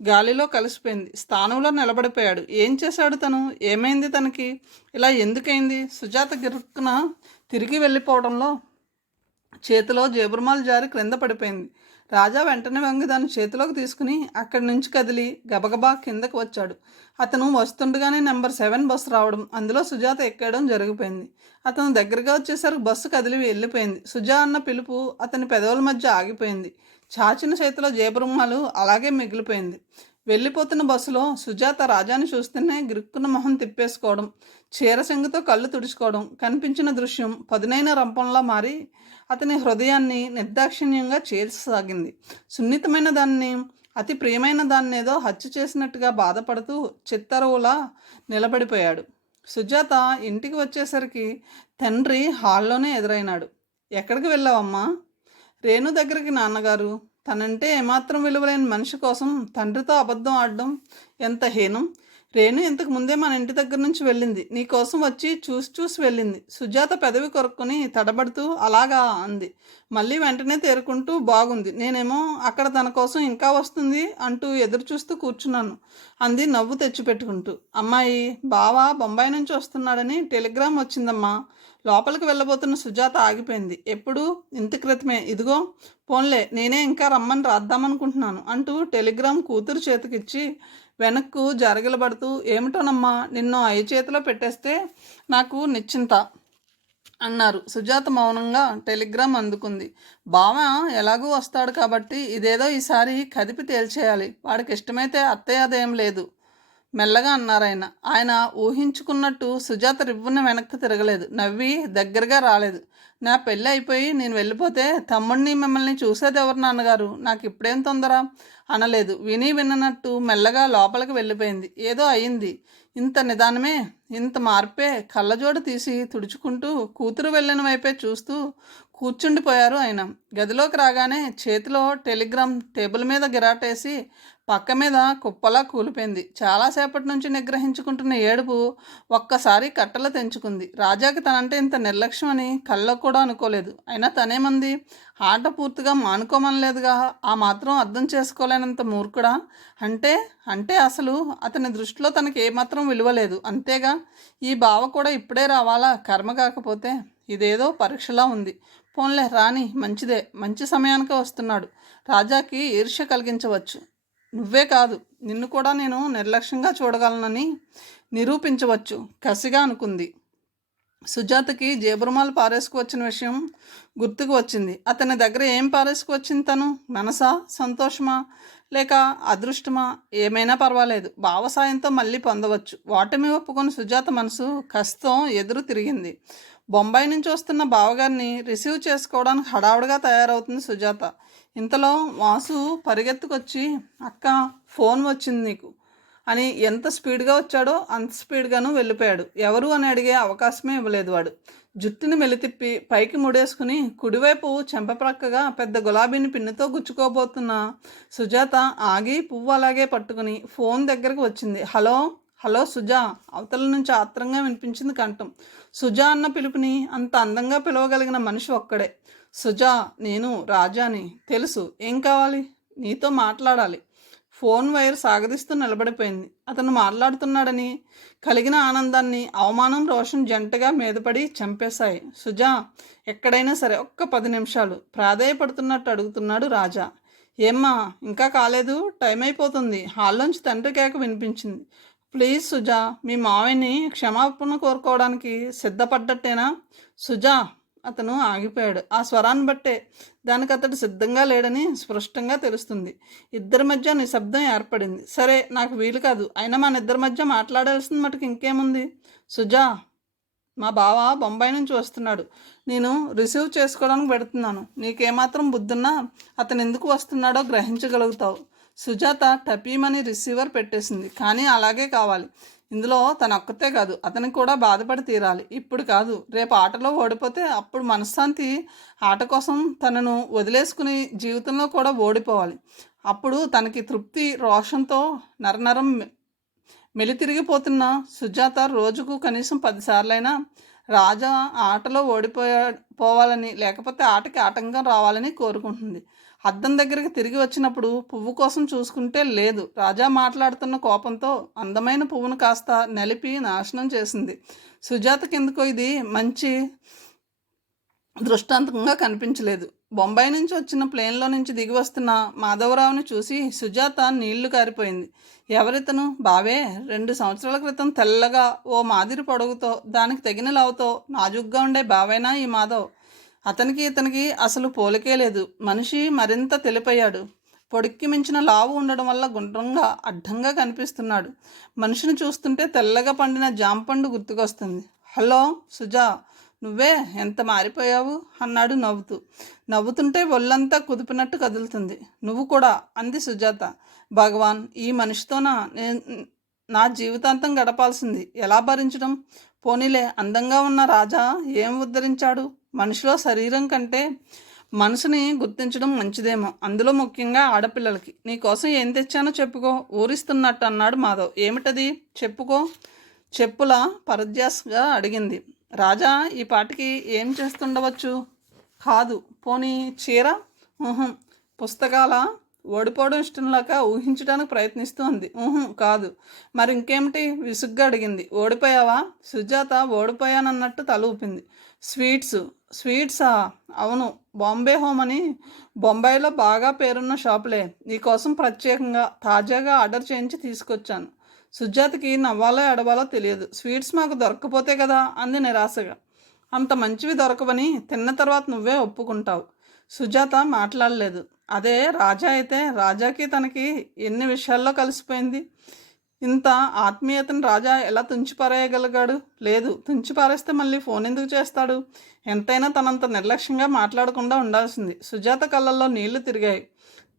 గాలిలో కలిసిపోయింది. స్థానంలో నిలబడిపోయాడు. ఏం చేశాడు తను? ఏమైంది తనకి? ఇలా ఎందుకైంది? సుజాత గిరుక్కున తిరిగి వెళ్ళిపోవడంలో చేతిలో జేబురుమాలు జారి క్రింద పడిపోయింది. రాజా వెంటనే వంగి దాన్ని చేతిలోకి తీసుకుని అక్కడి నుంచి కదిలి గబగబా కిందకు వచ్చాడు. అతను వస్తుండగానే నెంబర్ 7 బస్సు రావడం, అందులో సుజాత ఎక్కడం జరిగిపోయింది. అతను దగ్గరగా వచ్చేసరికి బస్సు కదిలి వెళ్ళిపోయింది. సుజా అన్న పిలుపు అతని పెదవుల మధ్య ఆగిపోయింది. చాచిన చేతిలో జేబురుమాలు అలాగే మిగిలిపోయింది. వెళ్ళిపోతున్న బస్సులో సుజాత రాజాని చూస్తేనే గిరుక్కున్న మొహం తిప్పేసుకోవడం, చీర చెంగుతో కళ్ళు తుడుచుకోవడం, కనిపించిన దృశ్యం పదునైన రంపంలా మారి అతని హృదయాన్ని నిర్దాక్షిణ్యంగా చేర్చసాగింది. సున్నితమైన దాన్ని, అతి ప్రియమైన దాన్నేదో హత్య చేసినట్టుగా బాధపడుతూ చిత్తరువులా నిలబడిపోయాడు. సుజాత ఇంటికి వచ్చేసరికి తండ్రి హాల్లోనే ఎదురైనాడు. ఎక్కడికి వెళ్ళావమ్మా? రేణు దగ్గరికి నాన్నగారు. తనంటే ఏమాత్రం విలువలేని మనిషి కోసం తండ్రితో అబద్ధం ఆడడం ఎంత హీనం. రేణు ఇంతకు ముందే మన ఇంటి దగ్గర నుంచి వెళ్ళింది. నీకోసం వచ్చి చూసి వెళ్ళింది. సుజాత పెదవి కొరుక్కుని తడబడుతూ అలాగా అంది. మళ్ళీ వెంటనే తేరుకుంటూ బాగుంది. నేనేమో అక్కడ తన కోసం ఇంకా వస్తుంది అంటూ ఎదురు చూస్తూ కూర్చున్నాను అంది నవ్వు తెచ్చిపెట్టుకుంటూ. అమ్మాయి, బావ బొంబాయి నుంచి వస్తున్నాడని టెలిగ్రామ్ వచ్చిందమ్మా. లోపలికి వెళ్ళబోతున్న సుజాత ఆగిపోయింది. ఎప్పుడు? ఇంత క్రితమే. ఇదిగో పోన్లే, నేనే ఇంకా రమ్మని రాద్దామనుకుంటున్నాను అంటూ టెలిగ్రామ్ కూతురు చేతికిచ్చి వెనక్కు జరగలబడుతూ, ఏమిటోనమ్మా, నిన్ను చేతిలో పెట్టేస్తే నాకు నిశ్చింత అన్నారు. సుజాత మౌనంగా టెలిగ్రామ్ అందుకుంది. బావ ఎలాగూ వస్తాడు కాబట్టి ఇదేదో ఈసారి కదిపి తేల్చేయాలి. వాడికి ఇష్టమైతే అత్తయ్యదేం లేదు మెల్లగా అన్నారాయన. ఆయన ఊహించుకున్నట్టు సుజాత రివ్వున వెనక్కి తిరగలేదు, నవ్వి దగ్గరగా రాలేదు. నా పెళ్ళి అయిపోయి నేను వెళ్ళిపోతే తమ్ముడిని మిమ్మల్ని చూసేది ఎవరు నాన్నగారు? నాకు ఇప్పుడేం తొందర అనలేదు. విని విన్నట్టు మెల్లగా లోపలికి వెళ్ళిపోయింది. ఏదో అయింది. ఇంత నిదానమే, ఇంత మార్పే. కళ్ళజోడు తీసి తుడుచుకుంటూ కూతురు వెళ్ళిన వైపే చూస్తూ కూర్చుండిపోయారు ఆయన. గదిలోకి రాగానే చేతిలో టెలిగ్రామ్ టేబుల్ మీద గిరాటేసి పక్క మీద కుప్పలా కూలిపోయింది. చాలాసేపటి నుంచి నిగ్రహించుకుంటున్న ఏడుపు ఒక్కసారి కట్టలు తెంచుకుంది. రాజాకి తనంటే ఇంత నిర్లక్ష్యం అని కళ్ళకు కూడా అనుకోలేదు. అయినా తనేమంది? ఆట పూర్తిగా మానుకోమనలేదుగా. ఆ మాత్రం అర్థం చేసుకోలేనంత మూర్ఖుడా? అంటే అంటే అసలు అతని దృష్టిలో తనకి ఏమాత్రం విలువలేదు అంతేగా. ఈ బావ కూడా ఇప్పుడే రావాలా? కర్మ కాకపోతే. ఇదేదో పరీక్షలా ఉంది. పోన్లే రాని, మంచిదే. మంచి సమయానికే వస్తున్నాడు. రాజాకి ఈర్ష్య కలిగించవచ్చు. నువ్వే కాదు, నిన్ను కూడా నేను నిర్లక్ష్యంగా చూడగలనని నిరూపించవచ్చు కసిగా అనుకుంది. సుజాతకి జేబురుమాలు పారేసుకువచ్చిన విషయం గుర్తుకు వచ్చింది. అతని దగ్గర ఏం పారేసుకువచ్చింది తను? మనసా, సంతోషమా, లేక అదృష్టమా? ఏమైనా పర్వాలేదు, భావ సాయంతో మళ్ళీ పొందవచ్చు. వాటమి ఒప్పుకొని సుజాత మనసు కసితో ఎదురు తిరిగింది. బొంబాయి నుంచి వస్తున్న బావగారిని రిసీవ్ చేసుకోవడానికి హడావుడిగా తయారవుతుంది సుజాత. ఇంతలో వాసు పరిగెత్తుకొచ్చి, అక్క ఫోన్ వచ్చింది నీకు అని ఎంత స్పీడ్గా వచ్చాడో అంత స్పీడ్గాను వెళ్ళిపోయాడు. ఎవరు అని అడిగే అవకాశమే ఇవ్వలేదు వాడు. జుట్టుని మెలితిప్పి పైకి ముడేసుకుని కుడివైపు చెంపప్రక్కగా పెద్ద గులాబీని పిన్నుతో గుచ్చుకోబోతున్న సుజాత ఆగి పువ్వు అలాగే పట్టుకుని ఫోన్ దగ్గరకు వచ్చింది. Hello hello Suja. అవతల నుంచి ఆత్రంగా వినిపించింది కంఠం. సుజా అన్న పిలుపుని అంత అందంగా పిలవగలిగిన మనిషి ఒక్కడే. సుజా, నేను రాజాని. తెలుసు, ఏం కావాలి? నీతో మాట్లాడాలి. ఫోన్ వైర్ సాగదీస్తూ నిలబడిపోయింది. అతను మాట్లాడుతున్నాడని కలిగిన ఆనందాన్ని అవమానం రోషన్ జంటగా మీదపడి చంపేశాయి. సుజా, ఎక్కడైనా సరే ఒక్క 10 నిమిషాలు ప్రాధేయపడుతున్నట్టు అడుగుతున్నాడు రాజా. ఏమ్మా, ఇంకా కాలేదు? టైం అయిపోతుంది. హాల్లోంచి తండ్రి కేక వినిపించింది. ప్లీజ్ సుజా, మీ మావయ్యని క్షమాపణ కోరుకోవడానికి సిద్ధపడ్డట్టేనా? సుజా. అతను ఆగిపోయాడు. ఆ స్వరాన్ని బట్టే దానికి అతడు సిద్ధంగా లేడని స్పష్టంగా తెలుస్తుంది. ఇద్దరి మధ్య నిశ్శబ్దం ఏర్పడింది. సరే, నాకు వీలు కాదు. అయినా మన ఇద్దరి మధ్య మాట్లాడాల్సిన మటుకు ఇంకేముంది? సుజా, మా బావ బొంబాయి నుంచి వస్తున్నాడు. నేను రిసీవ్ చేసుకోవడానికి పెడుతున్నాను. నీకేమాత్రం బుద్ధున్నా అతను ఎందుకు వస్తున్నాడో గ్రహించగలుగుతావు. సుజాత టపీమని రిసీవర్ పెట్టేసింది. కానీ అలాగే కావాలి. ఇందులో తన ఒక్కతే కాదు, అతనికి కూడా బాధపడి తీరాలి. ఇప్పుడు కాదు, రేపు ఆటలో ఓడిపోతే అప్పుడు మనశ్శాంతి. ఆట కోసం తనను వదిలేసుకుని జీవితంలో కూడా ఓడిపోవాలి. అప్పుడు తనకి తృప్తి రోషంతో నరనరం మెలితిరిగిపోతున్న సుజాత రోజుకు కనీసం 10 సార్లైనా రాజా ఆటలో పోవాలని, లేకపోతే ఆటకి ఆటంకం రావాలని కోరుకుంటుంది. అద్దం దగ్గరికి తిరిగి వచ్చినప్పుడు పువ్వు కోసం చూసుకుంటే లేదు. రాజా మాట్లాడుతున్న కోపంతో అందమైన పువ్వును కాస్త నలిపి నాశనం చేసింది. సుజాతకి ఎందుకో ఇది మంచి దృష్టాంతంగా కనిపించలేదు. బొంబాయి నుంచి వచ్చిన ప్లేన్లో నుంచి దిగి వస్తున్న మాధవరావుని చూసి సుజాత నీళ్లు కారిపోయింది. ఎవరితను? బావే. 2 సంవత్సరాల క్రితం తెల్లగా ఓ మాదిరి పొడుగుతో దానికి తగిన లావుతో నాజుగ్గా ఉండే బావేనా ఈ మాధవ్? అతనికి ఇతనికి అసలు పోలికే లేదు. మనిషి మరింత తెలిపయ్యాడు. పొడిక్కి మించిన లావు ఉండడం వల్ల గుండ్రంగా అడ్డంగా కనిపిస్తున్నాడు. మనిషిని చూస్తుంటే తెల్లగా పండిన జాంపండు గుర్తుకొస్తుంది. హలో సుజా, నువ్వే? ఎంత మారిపోయావు అన్నాడు నవ్వుతుంటే ఒళ్ళంతా కుదిపినట్టు కదులుతుంది. నువ్వు కూడా అంది సుజాత. భగవాన్, ఈ మనిషితోనా నా జీవితాంతం గడపాల్సింది? ఎలా భరించడం? పోనీలే, అందంగా ఉన్న రాజా ఏం ఉద్ధరించాడు? మనిషిలో శరీరం కంటే మనసుని గుర్తించడం మంచిదేమో, అందులో ముఖ్యంగా ఆడపిల్లలకి. నీకోసం ఏం తెచ్చానో చెప్పుకో ఊరిస్తున్నట్టు అన్నాడు మాధవ్. ఏమిటది? చెప్పుకో చెప్పుల పరధ్యాసగా అడిగింది. రాజా ఈ పాటికి ఏం చేస్తుండవచ్చు? కాదు. పోనీ చీర? పుస్తకాల? ఓడిపోవడం ఇష్టం లేక ఊహించడానికి ప్రయత్నిస్తోంది. కాదు. మరి ఇంకేమిటి? విసుగ్గా అడిగింది. ఓడిపోయావా? సుజాత ఓడిపోయానన్నట్టు తల ఊపింది. స్వీట్సా? అవును. బాంబే హోమ్ అని బొంబాయిలో బాగా పేరున్న షాపులే. నీకోసం ప్రత్యేకంగా తాజాగా ఆర్డర్ చేయించి తీసుకొచ్చాను. సుజాతకి నవ్వాలో ఎడవాలో తెలియదు. స్వీట్స్ మాకు దొరక్కపోతే కదా అంది నిరాశగా. అంత మంచివి దొరకవని తిన్న తర్వాత నువ్వే ఒప్పుకుంటావు. సుజాత మాట్లాడలేదు. అదే రాజా అయితే రాజాకి తనకి ఎన్ని విషయాల్లో కలిసిపోయింది. ఇంత ఆత్మీయతను రాజా ఎలా తుంచిపారేయగలిగాడు? లేదు, తుంచిపారేస్తే మళ్ళీ ఫోన్ ఎందుకు చేస్తాడు? ఎంతైనా తనంత నిర్లక్ష్యంగా మాట్లాడకుండా ఉండాల్సింది. సుజాత కళ్ళల్లో నీళ్లు తిరిగాయి.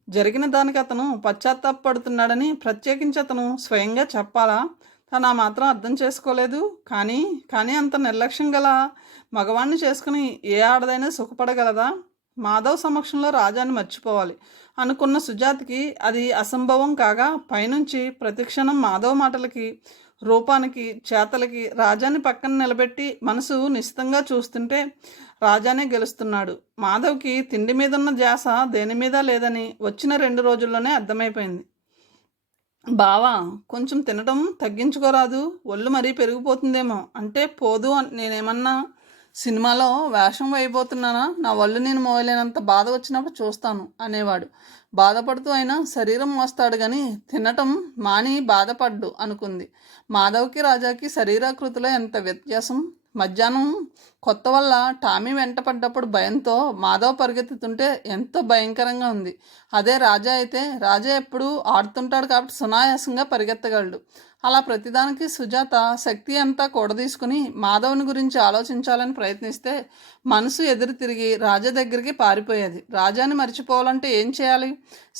జరిగిన దానికి అతను పశ్చాత్తాపడుతున్నాడని ప్రత్యేకించి అతను స్వయంగా చెప్పాలా? తను ఆ మాత్రం అర్థం చేసుకోలేదు. కానీ అంత నిర్లక్ష్యం గల మగవాణ్ణి చేసుకుని ఏ ఆడదైనా సుఖపడగలదా? మాధవ్ సమక్షంలో రాజాని మర్చిపోవాలి అనుకున్న సుజాతకి అది అసంభవం కాగా, పైనుంచి ప్రతిక్షణం మాధవ్ మాటలకి, రూపానికి, చేతలకి రాజాని పక్కన నిలబెట్టి మనసు నిశ్చితంగా చూస్తుంటే రాజానే గెలుస్తున్నాడు. మాధవ్కి తిండి మీద ఉన్న ధ్యాస దేని మీద లేదని వచ్చిన 2 రోజుల్లోనే అర్థమైపోయింది. బావా, కొంచెం తినటం తగ్గించుకోరాదు? ఒళ్ళు మరీ పెరిగిపోతుందేమో. అంటే పోదు. నేనేమన్నా సినిమాలో వేషం వేయబోతున్నానా? నా ఒళ్ళు నేను మోయలేనంత బాధ వచ్చినప్పుడు చూస్తాను అనేవాడు. బాధపడుతూ అయినా శరీరం మోస్తాడు కానీ తినటం మాని బాధపడ్డు అనుకుంది. మాధవ్కి రాజాకి శరీరాకృతిలో ఎంత వ్యత్యాసం! మధ్యాహ్నం కొత్త వల్ల టామీ వెంటపడ్డప్పుడు భయంతో మాధవ్ పరిగెత్తుతుంటే ఎంతో భయంకరంగా ఉంది. అదే రాజా అయితే రాజా ఎప్పుడూ ఆడుతుంటాడు కాబట్టి సునాయాసంగా పరిగెత్తగలడు. అలా ప్రతిదానికి సుజాత శక్తి అంతా కూడదీసుకుని మాధవ్ని గురించి ఆలోచించాలని ప్రయత్నిస్తే మనసు ఎదురు తిరిగి రాజా దగ్గరికి పారిపోయేది. రాజాని మర్చిపోవాలంటే ఏం చేయాలి?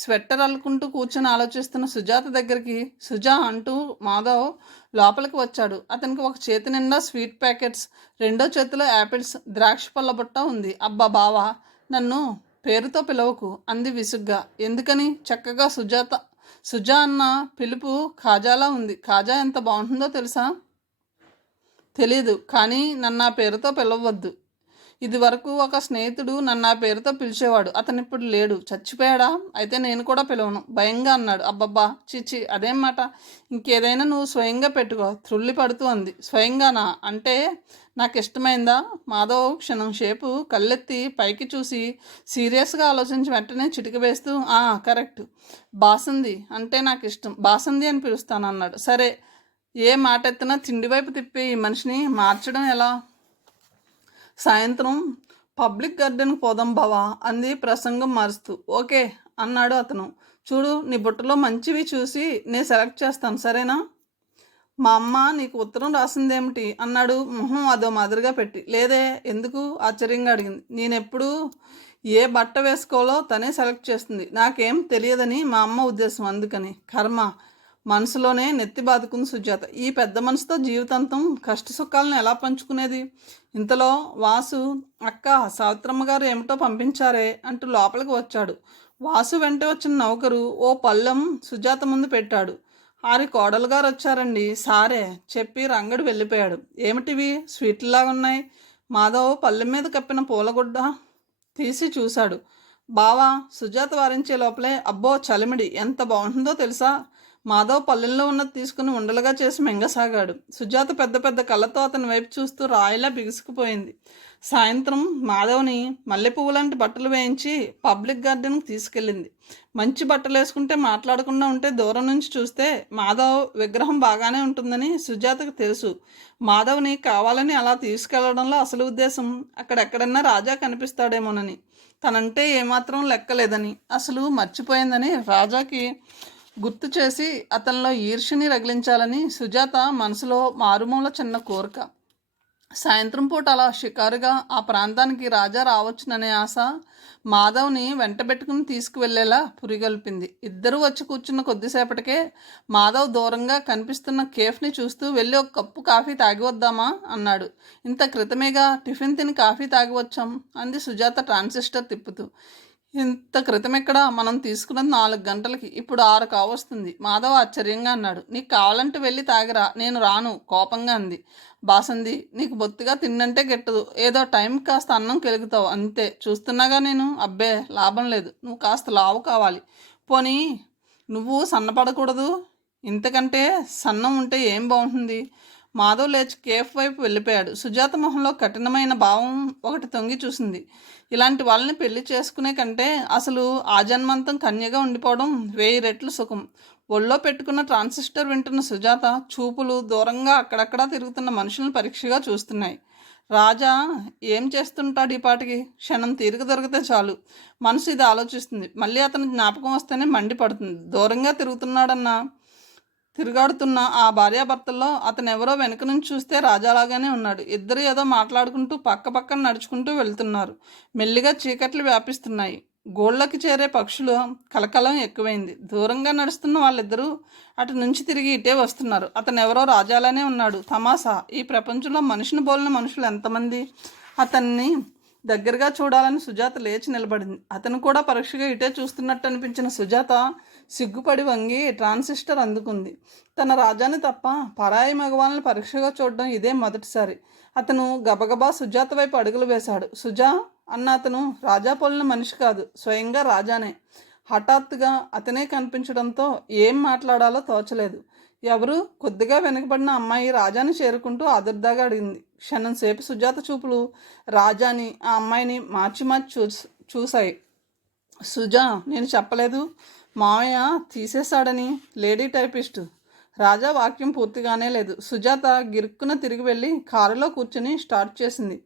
స్వెట్టర్ అల్లుకుంటూ కూర్చొని ఆలోచిస్తున్న సుజాత దగ్గరికి సుజా అంటూ మాధవ్ లోపలికి వచ్చాడు. అతనికి ఒక చేతి నిండా స్వీట్ ప్యాకెట్స్, రెండో చేతిలో యాపిల్స్, ద్రాక్ష పళ్ళ బుట్ట ఉంది. అబ్బా బావా, నన్ను పేరుతో పిలవకు అంది విసుగ్గా. ఎందుకని? చక్కగా సుజా అన్న పిలుపు కాజాలా ఉంది. కాజా ఎంత బాగుంటుందో తెలుసా? తెలీదు, కానీ నన్ను ఆ పేరుతో పిలవద్దు. ఇది వరకు ఒక స్నేహితుడు నన్ను ఆ పేరుతో పిలిచేవాడు. అతను ఇప్పుడు లేడు. చచ్చిపోయాడా? అయితే నేను కూడా పిలవను భయంగా అన్నాడు. అబ్బబ్బా, చిచి, అదేం మాట. ఇంకేదైనా నువ్వు స్వయంగా పెట్టుకో త్రుళ్ళి పడుతూ అంది. స్వయంగానా? అంటే నాకు ఇష్టమైందా? మాధవ్ క్షణం సేపు కళ్ళెత్తి పైకి చూసి సీరియస్గా ఆలోచించి వెంటనే చిటిక వేస్తూ కరెక్ట్. బాసంది అంటే నాకు ఇష్టం. బాసంది అని పిలుస్తాను అన్నాడు. సరే, ఏ మాట ఎత్తినా తిండి వైపు తిప్పి ఈ మనిషిని మార్చడం ఎలా? సాయంత్రం పబ్లిక్ గార్డెన్కి పోదాం బావా అంది ప్రసంగం మారుస్తూ. ఓకే అన్నాడు అతను. చూడు, నీ బుట్టలో మంచివి చూసి నేను సెలెక్ట్ చేస్తాను, సరేనా? మా అమ్మ నీకు ఉత్తరం రాసిందేమిటి అన్నాడు మొహం అదో మాదిరిగా పెట్టి. లేదే. ఎందుకు? ఆశ్చర్యంగా అడిగింది. నేనెప్పుడు ఏ బట్ట వేసుకోవాలో తనే సెలెక్ట్ చేస్తుంది. నాకేం తెలియదని మా అమ్మ ఉద్దేశం. అందుకని. కర్మ. మనసులోనే నెత్తి బాదుకుంది సుజాత. ఈ పెద్ద మనసుతో జీవితాంతం కష్ట సుఖాలను ఎలా పంచుకునేది? ఇంతలో వాసు, అక్క, సావిత్రమ్మ గారు ఏమిటో పంపించారే అంటూ లోపలికి వచ్చాడు. వాసు వెంట వచ్చిన నౌకరు ఓ పళ్ళెం సుజాత ముందు పెట్టాడు. ఆరి కోడలు గారు వచ్చారండి సారే చెప్పి రంగడు వెళ్ళిపోయాడు. ఏమిటివి స్వీట్లాగా ఉన్నాయి? మాధవ్ పళ్ళెం మీద కప్పిన పూలగుడ్డ తీసి చూశాడు. బావా సుజాత వారించే లోపలే అబ్బో చలిమిడి ఎంత బాగుంటుందో తెలుసా? మాధవ్ పల్లెల్లో ఉన్నది తీసుకుని ఉండలుగా చేసి మింగసాగాడు. సుజాత పెద్ద పెద్ద కళ్ళతో అతని వైపు చూస్తూ రాయిలా బిగుసుకుపోయింది. సాయంత్రం మాధవ్ని మల్లెపువ్వు లాంటి బట్టలు వేయించి పబ్లిక్ గార్డెన్కి తీసుకెళ్ళింది. మంచి బట్టలు వేసుకుంటే మాట్లాడకుండా ఉంటే దూరం నుంచి చూస్తే మాధవ్ విగ్రహం బాగానే ఉంటుందని సుజాతకు తెలుసు. మాధవ్ని కావాలని అలా తీసుకెళ్లడంలో అసలు ఉద్దేశం అక్కడెక్కడన్నా రాజా కనిపిస్తాడేమోనని, తనంటే ఏమాత్రం లెక్కలేదని, అసలు మర్చిపోయిందని రాజాకి గుర్తు చేసి అతనిలో ఈర్ష్యని రగిలించాలని సుజాత మనసులో మారుమూల చిన్న కోరిక. సాయంత్రం పూట అలా షికారుగా ఆ ప్రాంతానికి రాజా రావచ్చుననే ఆశ మాధవ్ని వెంటబెట్టుకుని తీసుకువెళ్లేలా పురిగొల్పింది. ఇద్దరూ వచ్చి కూర్చున్న కొద్దిసేపటికే మాధవ్ దూరంగా కనిపిస్తున్న కేఫ్ని చూస్తూ వెళ్ళి ఒక కప్పు కాఫీ తాగి వద్దామా అన్నాడు. ఇంత క్రితమేగా టిఫిన్ తిని కాఫీ తాగి వచ్చాం అంది సుజాత ట్రాన్సిస్టర్ తిప్పుతూ. ఇంత క్రితం ఎక్కడ? మనం తీసుకున్నది 4 గంటలకి, ఇప్పుడు 6 కావస్తుంది. మాధవ్ ఆశ్చర్యంగా అన్నాడు. నీకు కావాలంటే వెళ్ళి తాగిరా, నేను రాను కోపంగా అంది. బాసంది, నీకు బొత్తిగా తిన్నంటే గెట్టదు, ఏదో టైం కాస్త అన్నం కెలుగుతావు అంతే. చూస్తున్నాగా నేను. అబ్బే లాభం లేదు, నువ్వు కాస్త లావు కావాలి. పోనీ నువ్వు సన్నపడకూడదు? ఇంతకంటే సన్నం ఉంటే ఏం బాగుంటుంది? మాధవ్ లేచి కేఫ్ వైపు వెళ్ళిపోయాడు. సుజాత మొహంలో కఠినమైన భావం ఒకటి తొంగి చూసింది. ఇలాంటి వాళ్ళని పెళ్లి చేసుకునే కంటే అసలు ఆ జన్మంతం కన్యగా ఉండిపోవడం 1000 రెట్లు సుఖం. ఒళ్ళో పెట్టుకున్న ట్రాన్సిస్టర్ వింటున్న సుజాత చూపులు దూరంగా అక్కడక్కడా తిరుగుతున్న మనుషులను పరీక్షగా చూస్తున్నాయి. రాజా ఏం చేస్తుంటాడు ఈ పాటికి? క్షణం తీరిక దొరికితే చాలు మనసు ఇది ఆలోచిస్తుంది. మళ్ళీ అతని జ్ఞాపకం వస్తేనే మండిపడుతుంది. దూరంగా తిరుగాడుతున్న ఆ భార్యాభర్తల్లో అతను ఎవరో వెనుక నుంచి చూస్తే రాజాలాగానే ఉన్నాడు. ఇద్దరు ఏదో మాట్లాడుకుంటూ పక్క పక్కన నడుచుకుంటూ వెళ్తున్నారు. మెల్లిగా చీకట్లు వ్యాపిస్తున్నాయి. గోళ్ళకి చేరే పక్షుల కలకలం ఎక్కువైంది. దూరంగా నడుస్తున్న వాళ్ళిద్దరూ అటు నుంచి తిరిగి ఇటే వస్తున్నారు. అతను ఎవరో రాజాలానే ఉన్నాడు. తమాసా, ఈ ప్రపంచంలో మనిషిని పోలిన మనుషులు ఎంతమంది? అతన్ని దగ్గరగా చూడాలని సుజాత లేచి నిలబడింది. అతను కూడా పరీక్షగా ఇటే చూస్తున్నట్టు అనిపించిన సుజాత సిగ్గుపడి వంగి ట్రాన్సిస్టర్ అందుకుంది. తన రాజాని తప్ప పరాయి మగవాళ్ళని పరీక్షగా చూడడం ఇదే మొదటిసారి. అతను గబగబా సుజాత వైపు అడుగులు వేశాడు. సుజా అన్న అతను రాజా పోలిన మనిషి కాదు, స్వయంగా రాజానే. హఠాత్తుగా అతనే కనిపించడంతో ఏం మాట్లాడాలో తోచలేదు. ఎవరు? కొద్దిగా వెనుకబడిన అమ్మాయి రాజాని చేరుకుంటూ ఆదుర్దాగా అడిగింది. క్షణం సేపు సుజాత చూపులు రాజాని ఆ అమ్మాయిని మార్చి చూశాయి. సుజా, నేను చెప్పలేదు మావయ్య తీసేశాడని? Lady typist. రాజా వాక్యం పూర్తిగానే లేదు. సుజాత గిరుక్కున తిరిగి వెళ్ళి కారులో కూర్చుని స్టార్ట్ చేసింది.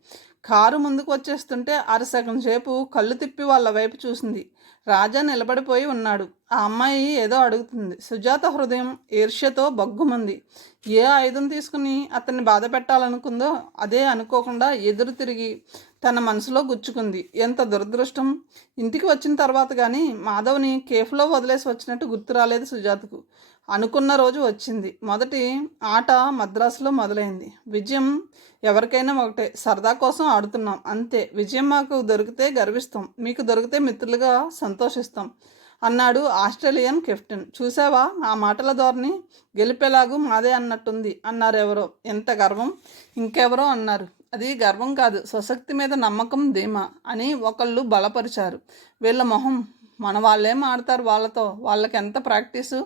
కారు ముందుకు వచ్చేస్తుంటే అరసగం సేపు కళ్ళు తిప్పి వాళ్ళ వైపు చూసింది. రాజా నిలబడిపోయి ఉన్నాడు. ఆ అమ్మాయి ఏదో అడుగుతుంది. సుజాత హృదయం ఈర్ష్యతో బగ్గుమంది. ఏ ఆయుధం తీసుకుని అతన్ని బాధ పెట్టాలనుకుందో అదే అనుకోకుండా ఎదురు తిరిగి తన మనసులో గుచ్చుకుంది. ఎంత దురదృష్టం! ఇంటికి వచ్చిన తర్వాత కానీ మాధవ్ని కేఫ్లో వదిలేసి వచ్చినట్టు గుర్తు రాలేదు సుజాతకు. అనుకున్న రోజు వచ్చింది. మొదటి ఆట మద్రాసులో మొదలైంది. విజయం ఎవరికైనా ఒకటే, సరదా కోసం ఆడుతున్నాం అంతే. విజయం మాకు దొరికితే గర్విస్తాం, మీకు దొరికితే మిత్రులుగా సంతోషిస్తాం అన్నాడు ఆస్ట్రేలియన్ కెప్టెన్. చూసావా ఆ మాటల ధోరణి? గెలిపేలాగు మాదే అన్నట్టుంది అన్నారు ఎవరో. ఎంత గర్వం! ఇంకెవరో అన్నారు. అది గర్వం కాదు, స్వశక్తి మీద నమ్మకం, ధీమా అని ఒకళ్ళు బలపరిచారు. వీళ్ళ మొహం, మన వాళ్ళేం ఆడతారు వాళ్ళతో, వాళ్ళకి ఎంత ప్రాక్టీసు,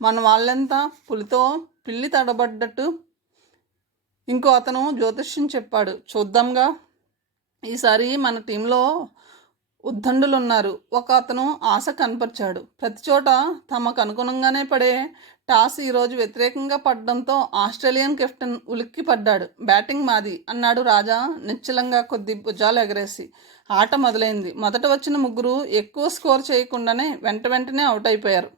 మన వాళ్ళెంత పులితో పిల్లి తడబడ్డట్టు. ఇంకో అతను జ్యోతిష్యం చెప్పాడు, చూద్దాంగా. ఈసారి మన టీంలో ఉద్దండులు ఉన్నారు. ఒక అతను ఆశ కనపరిచాడు. ప్రతి చోట తమకు అనుగుణంగానే పడే టాస్ ఈరోజు వ్యతిరేకంగా పడడంతో ఆస్ట్రేలియన్ కెప్టెన్ ఉలిక్కి పడ్డాడు. బ్యాటింగ్ మాది అన్నాడు రాజా నిశ్చలంగా కొద్ది భుజాలు ఎగరేసి. ఆట మొదలైంది. మొదట వచ్చిన ముగ్గురు ఎక్కువ స్కోర్ చేయకుండానే వెంటనే అవుట్ అయిపోయారు.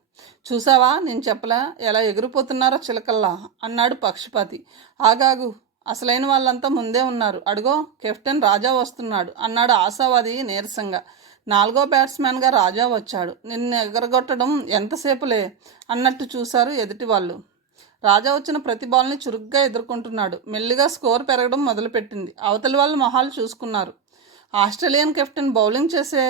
చూసావా, నేను చెప్పలా ఎలా ఎగిరిపోతున్నారో చిలకల్లా అన్నాడు పక్షపాతి. ఆగాగు, అసలైన వాళ్ళంతా ముందే ఉన్నారు. అడుగో కెప్టెన్ రాజా వస్తున్నాడు అన్నాడు ఆశావాది నీరసంగా. 4వ బ్యాట్స్మెన్గా రాజా వచ్చాడు. నిన్ను ఎగరగొట్టడం ఎంతసేపులే అన్నట్టు చూశారు ఎదుటి వాళ్ళు. రాజా వచ్చిన ప్రతి బాల్ని చురుగ్గా ఎదుర్కొంటున్నాడు. మెల్లిగా స్కోర్ పెరగడం మొదలుపెట్టింది. అవతలి వాళ్ళు మొహాలు చూసుకున్నారు. ఆస్ట్రేలియన్ కెప్టెన్ బౌలింగ్ చేసే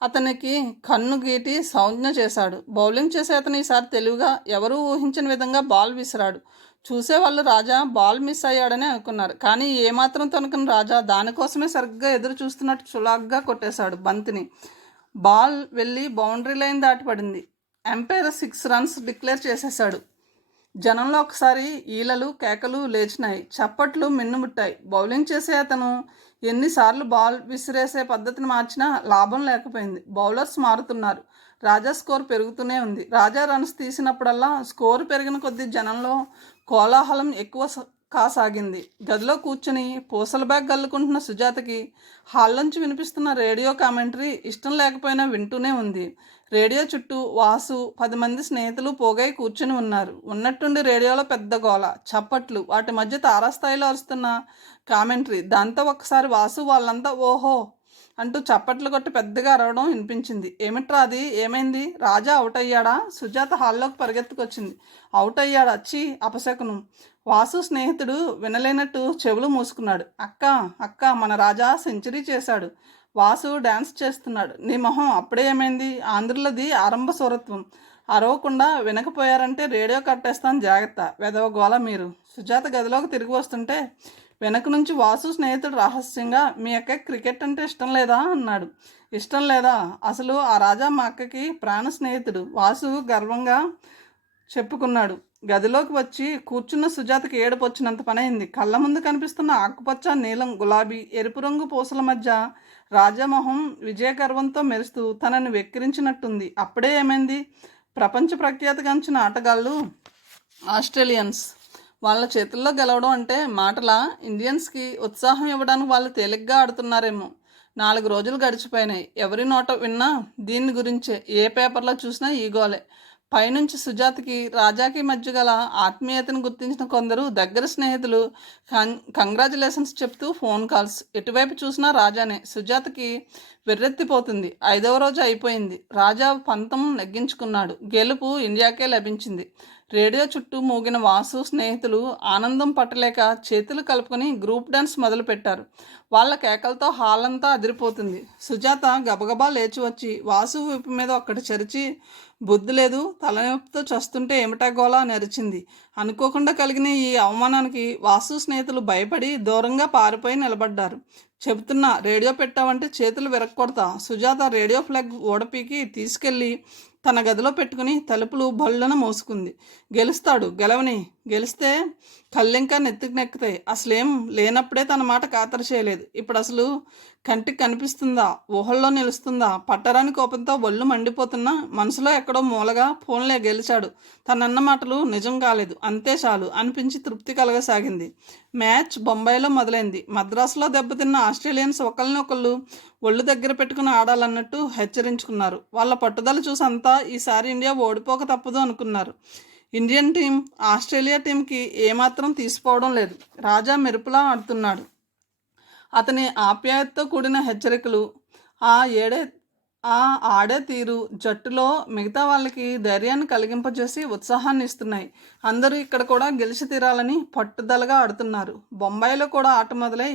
అతనికి కన్ను గీటి సంజ్ఞ చేశాడు. బౌలింగ్ చేసే అతను ఈసారి తెలివిగా ఎవరూ ఊహించని విధంగా బాల్ విసిరాడు. చూసేవాళ్ళు రాజా బాల్ మిస్ అయ్యాడని అనుకున్నారు. కానీ ఏమాత్రం తొనకని రాజా దానికోసమే సరిగ్గా ఎదురు చూస్తున్నట్టు చులాగ్గా కొట్టేశాడు బంతిని. బాల్ వెళ్ళి బౌండరీ లైన్ దాటి పడింది. ఎంపైర్ 6 రన్స్ డిక్లేర్ చేసేశాడు. జనంలో ఒకసారి ఈలలు కేకలు లేచినాయి, చప్పట్లు మిన్నుముట్టాయి. బౌలింగ్ చేసే అతను ఎన్నిసార్లు బాల్ విసిరేసే పద్ధతిని మార్చినా లాభం లేకపోయింది. బౌలర్స్ మారుతున్నారు, రాజా స్కోర్ పెరుగుతూనే ఉంది. రాజా రన్స్ తీసినప్పుడల్లా స్కోరు పెరిగిన కొద్దీ జనంలో కోలాహలం ఎక్కువ కాసాగింది. గదిలో కూర్చుని పూసల బ్యాగ్ గల్లుకుంటున్న సుజాతకి హాల్లోంచి వినిపిస్తున్న రేడియో కామెంటరీ ఇష్టం లేకపోయినా వింటూనే ఉంది. రేడియో చుట్టూ వాసు 10 మంది స్నేహితులు పోగై కూర్చుని ఉన్నారు. ఉన్నట్టుండి రేడియోలో పెద్ద గోల, చప్పట్లు, వాటి మధ్య తారాస్థాయిలో అరుస్తున్న కామెంటరీ. దాంతో ఒకసారి వాసు వాళ్ళంతా ఓహో అంటూ చప్పట్లు కొట్టి పెద్దగా అరవడం వినిపించింది. ఏమిట్రా అది, ఏమైంది, రాజా అవుట్ అయ్యాడా? సుజాత హాల్లోకి పరిగెత్తుకొచ్చింది. అవుట్ అయ్యాడా? చీ, అపశకునం. వాసు స్నేహితుడు వినలేనట్టు చెవులు మూసుకున్నాడు. అక్క అక్క, మన రాజా సెంచరీ చేశాడు. వాసు డ్యాన్స్ చేస్తున్నాడు. నీ మొహం, అప్పుడే ఏమైంది? ఆంధ్రులది ఆరంభ సూరత్వం. అరవకుండా వినకపోయారంటే రేడియో కట్టేస్తాను, జాగ్రత్త, వెదవ గోల మీరు. సుజాత గదిలోకి తిరిగి వస్తుంటే వెనక నుంచి వాసు స్నేహితుడు రహస్యంగా, మీ అక్క క్రికెట్ అంటే ఇష్టం లేదా అన్నాడు. ఇష్టం లేదా? అసలు ఆ రాజా మా అక్కకి ప్రాణ స్నేహితుడు, వాసు గర్వంగా చెప్పుకున్నాడు. గదిలోకి వచ్చి కూర్చున్న సుజాతకి ఏడుపు వచ్చినంత పనైంది. కళ్ళ ముందు కనిపిస్తున్న ఆకుపచ్చ, నీలం, గులాబీ, ఎరుపు రంగు పూసల మధ్య రాజమోహం విజయగర్వంతో మెరుస్తూ తనని వెక్కిరించినట్టుంది. అప్పుడే ఏమైంది? ప్రపంచ ప్రఖ్యాతిగాంచిన ఆటగాళ్ళు ఆస్ట్రేలియన్స్. వాళ్ళ చేతుల్లో గెలవడం అంటే మాటలా? ఇండియన్స్కి ఉత్సాహం ఇవ్వడానికి వాళ్ళు తేలిగ్గా ఆడుతున్నారేమో. 4 రోజులు గడిచిపోయినాయి. ఎవరి నోట విన్నా దీని గురించే, ఏ పేపర్లో చూసినా ఈ గోలే. పైనుంచి సుజాతకి రాజాకి మధ్య గల ఆత్మీయతను గుర్తించిన కొందరు దగ్గర స్నేహితులు కంగ్రాచులేషన్స్ చెప్తూ ఫోన్ కాల్స్. ఎటువైపు చూసినా రాజానే. సుజాతకి వెర్రెత్తిపోతుంది. 5వ రోజు అయిపోయింది. రాజా పంతం నెగ్గించుకున్నాడు. గెలుపు ఇండియాకే లభించింది. రేడియో చుట్టూ మూగిన వాసు స్నేహితులు ఆనందం పట్టలేక చేతులు కలుపుకొని గ్రూప్ డ్యాన్స్ మొదలుపెట్టారు. వాళ్ళ కేకలతో హాల్ అంతా అదిరిపోతుంది. సుజాత గబగబా లేచి వచ్చి వాసు వైపు మీద ఒక్కటి చరిచి, బుద్ధి లేదు, తలనొప్పితో చస్తుంటే ఏమిటా గోలా అని అరిచింది. అనుకోకుండా కలిగిన ఈ అవమానానికి వాసు స్నేహితులు భయపడి దూరంగా పారిపోయి నిలబడ్డారు. చెబుతున్నా, రేడియో పెట్టావంటే చేతులు విరక్కొడతా. సుజాత రేడియో ఫ్లాగ్ ఓడపీకి తీసుకెళ్ళి తన గదిలో పెట్టుకుని తలుపులు బళ్ళన మోసుకుంది. గెలుస్తాడు, గెలవని. గెలిస్తే కళ్ళింకా నెత్తికి నెక్కుతాయి. అసలేం లేనప్పుడే తన మాట ఖాతరు చేయలేదు. ఇప్పుడు అసలు కంటికి కనిపిస్తుందా, ఊహల్లో నిలుస్తుందా? పట్టరాని కోపంతో ఒళ్ళు మండిపోతున్నా మనసులో ఎక్కడో మూలగా ఫోన్లే గెలిచాడు, తనన్న మాటలు నిజం కాలేదు, అంతే చాలు అనిపించి తృప్తి కలగసాగింది. మ్యాచ్ బొంబాయిలో మొదలైంది. మద్రాసులో దెబ్బతిన్న ఆస్ట్రేలియన్స్ ఒకళ్ళనొకళ్ళు ఒళ్ళు దగ్గర పెట్టుకుని ఆడాలన్నట్టు హెచ్చరించుకున్నారు. వాళ్ళ పట్టుదల చూసి అంతా ఈసారి ఇండియా ఓడిపోక తప్పదు అనుకున్నారు. ఇండియన్ టీం ఆస్ట్రేలియా టీంకి ఏమాత్రం తీసిపోవడం లేదు. రాజా మెరుపులా ఆడుతున్నాడు. అతని ఆప్యాయతతో కూడిన హెచ్చరికలు, ఆ ఆడే తీరు జట్టులో మిగతా వాళ్ళకి ధైర్యాన్ని కలిగింపజేసి ఉత్సాహాన్ని ఇస్తున్నాయి. అందరూ ఇక్కడ కూడా గెలిచి తీరాలని పట్టుదలగా ఆడుతున్నారు. బొంబాయిలో కూడా ఆట మొదలై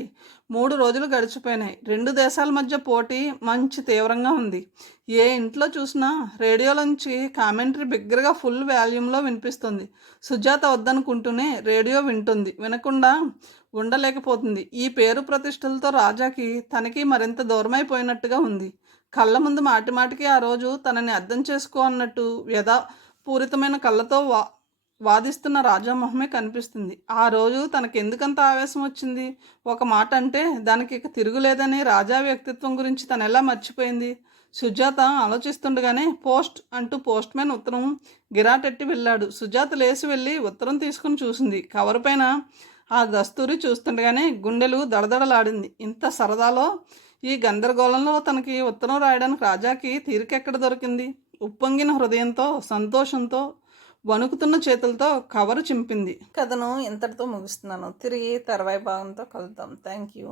3 రోజులు గడిచిపోయినాయి. 2 దేశాల మధ్య పోటీ మంచి తీవ్రంగా ఉంది. ఏ ఇంట్లో చూసినా రేడియోలోంచి కామెంటరీ బిగ్గరగా ఫుల్ వాల్యూమ్లో వినిపిస్తుంది. సుజాత వద్దనుకుంటూనే రేడియో వింటుంది. వినకుండా ఉండలేకపోతుంది. ఈ పేరు ప్రతిష్టలతో రాజాకి తనకి మరింత దూరమైపోయినట్టుగా ఉంది. కళ్ళ ముందు మాటిమాటికి ఆ రోజు తనని అర్థం చేసుకో అన్నట్టు వ్యధాపూరితమైన కళ్ళతో వాదిస్తున్న రాజా మొహమే కనిపిస్తుంది. ఆ రోజు తనకెందుకంత ఆవేశం వచ్చింది? ఒక మాట అంటే దానికి ఇక తిరుగులేదని రాజా వ్యక్తిత్వం గురించి తను ఎలా మర్చిపోయింది? సుజాత ఆలోచిస్తుండగానే పోస్ట్ అంటూ పోస్ట్ మ్యాన్ ఉత్తరం గిరాటెట్టి వెళ్ళాడు. సుజాత లేచి వెళ్ళి ఉత్తరం తీసుకుని చూసింది. కవర్ పైన ఆ దస్తూరి చూస్తుండగానే గుండెలు దడదడలాడింది. ఇంత సరదాలో, ఈ గందరగోళంలో తనకి ఉత్తరం రాయడానికి రాజాకి తీరికెక్కడ దొరికింది? ఉప్పొంగిన హృదయంతో, సంతోషంతో, వణుకుతున్న చేతులతో కవరు చింపింది. కథను ఇంతటితో ముగిస్తున్నాను. తిరిగి తర్వాయి భాగంతో కలుద్దాం. Thank you.